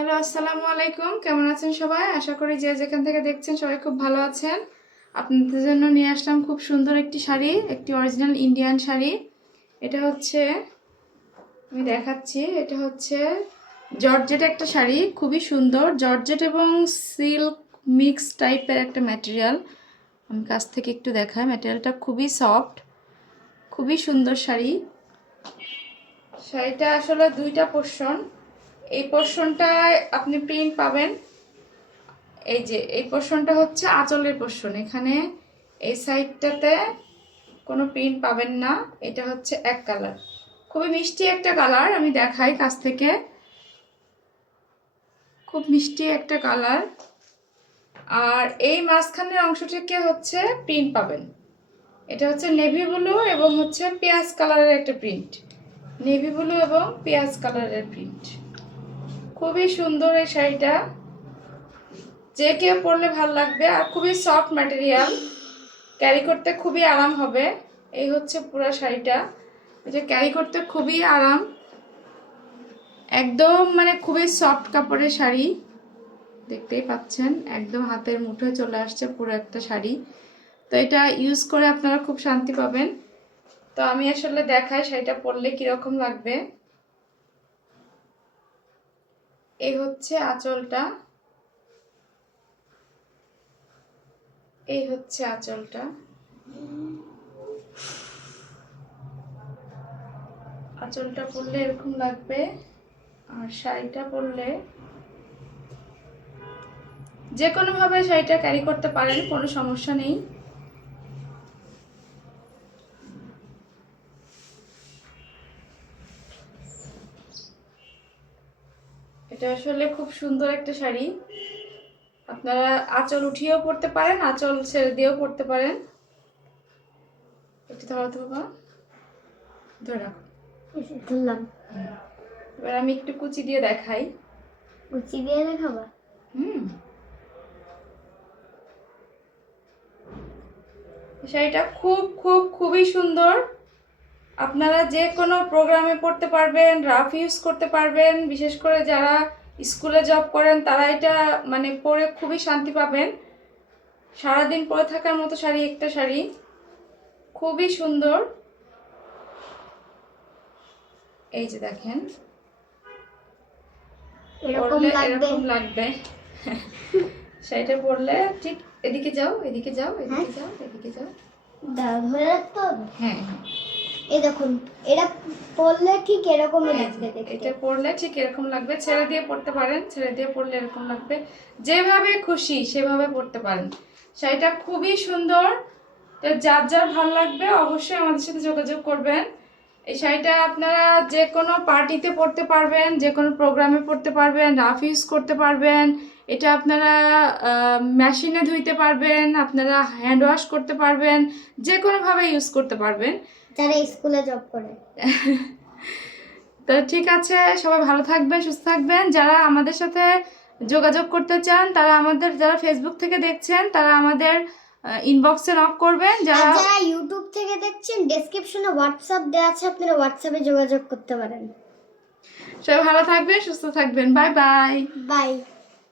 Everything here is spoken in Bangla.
হ্যালো, আসসালামু আলাইকুম। কেমন আছেন সবাই? আশা করি যে যেখান থেকে দেখছেন সবাই খুব ভালো আছেন। আপনাদের জন্য নিয়ে আসলাম খুব সুন্দর একটি শাড়ি, একটি অরিজিনাল ইন্ডিয়ান শাড়ি। এটা হচ্ছে, আমি দেখাচ্ছি, এটা হচ্ছে জর্জেট একটা শাড়ি, খুবই সুন্দর। জর্জেট এবং সিল্ক মিক্স টাইপের একটা ম্যাটেরিয়াল। আমি কাছ থেকে একটু দেখাই, ম্যাটেরিয়ালটা খুবই সফট, খুবই সুন্দর শাড়ি। শাড়িটা আসলে দুইটা পোর্শন। এই পোর্শনটায় আপনি প্রিন্ট পাবেন। এই যে এই পোর্শনটা হচ্ছে আঁচলের পোর্শন। এখানে এই সাইডটাতে কোনো প্রিন্ট পাবেন না। এটা হচ্ছে এক কালার, খুবই মিষ্টি একটা কালার। আমি দেখাই কাছ থেকে, খুব মিষ্টি একটা কালার। আর এই মাঝখানের অংশটিকে হচ্ছে প্রিন্ট পাবেন। এটা হচ্ছে নেভি ব্লু এবং হচ্ছে পেঁয়াজ কালারের একটা প্রিন্ট। নেভি ব্লু এবং পেঁয়াজ কালারের প্রিন্ট, খুবই সুন্দর এই শাড়িটা। যে কেউ পরলে ভালো লাগবে, আর খুবই সফট ম্যাটেরিয়াল, ক্যারি করতে খুবই আরাম হবে। এই হচ্ছে পুরো শাড়িটা, এটা ক্যারি করতে খুবই আরাম, একদম মানে খুবই সফট কাপড়ের শাড়ি। দেখতেই পাচ্ছেন একদম হাতের মুঠোয় চলে আসছে পুরো একটা শাড়ি। তো এটা ইউজ করে আপনারা খুব শান্তি পাবেন। তো আমি আসলে দেখাই শাড়িটা পরলে কিরকম লাগবে। এই হচ্ছে আঁচলটা, এই হচ্ছে আঁচলটা। আঁচলটা পরলে এরকম লাগবে, আর শাড়িটা পরলে যে কোনোভাবে শাড়িটা ক্যারি করতে পারেন, কোনো সমস্যা নেই। এটা আসলে খুব সুন্দর একটা শাড়ি। আপনারা আঁচল উঠিয়েও পরতে পারেন, আঁচল ছেড়ে দিয়েও পরতে পারেন। একটু ধরো তো বাবা, ধরে রাখো। ধরলাম। এবার আমি একটু কুচি দিয়ে দেখাই। কুচি দিয়ে দেখাবা? হুম, শাড়িটা খুব খুব খুবই সুন্দর। আপনারা যে কোনো প্রোগ্রামে পরতে পারবেন, রাফ ইউজ করতে পারবেন। বিশেষ করে যারা স্কুলে জব করেন তারা এটা মানে পরে খুবই শান্তি পাবেন। সারাদিন পরে থাকার মতো শাড়ি, একটা শাড়ি খুবই সুন্দর। এই যে দেখেন, পরলে এরকম লাগবে। শাড়িটা পরলে ঠিক এদিকে যাও, এদিকে যাও, এদিকে যাও, এদিকে যাও, ধরে রাখতে হবে। হ্যাঁ হ্যাঁ, এই দেখুন, এটা পরলে ঠিক এরকমই লাগবে দেখতে। এটা পরলে ঠিক এরকম লাগবে। ছেড়ে দিয়ে পরতে পারেন, ছেড়ে দিয়ে পরলে এরকম লাগবে। যেভাবে খুশি সেভাবে পরতে পারেন। শাড়িটা খুবই সুন্দর। তো যার যার ভালো লাগবে অবশ্যই আমাদের সাথে যোগাযোগ করবেন। এই শাড়িটা আপনারা যে কোনো পার্টিতে পরতে পারবেন, যে কোনো প্রোগ্রামে পরতে পারবেন, রাফ ইউজ করতে পারবেন। এটা আপনারা মেশিনে ধুইতে পারবেন, আপনারা হ্যান্ড ওয়াশ করতে পারবেন, যে কোনোভাবে ইউজ করতে পারবেন। যারা স্কুলে জব করে। তো ঠিক আছে, সবাই ভালো থাকবেন, সুস্থ থাকবেন। যারা আমাদের সাথে যোগাযোগ করতে চান তারা আমাদের, যারা ফেসবুক থেকে দেখছেন তারা আমাদের ইনবক্সে নক করবেন। যারা ইউটিউব থেকে দেখছেন ডেসক্রিপশনে হোয়াটসঅ্যাপ দেওয়া আছে, আপনারা হোয়াটসঅ্যাপে যোগাযোগ করতে পারেন। সবাই ভালো থাকবেন, সুস্থ থাকবেন। Bye bye. বাই।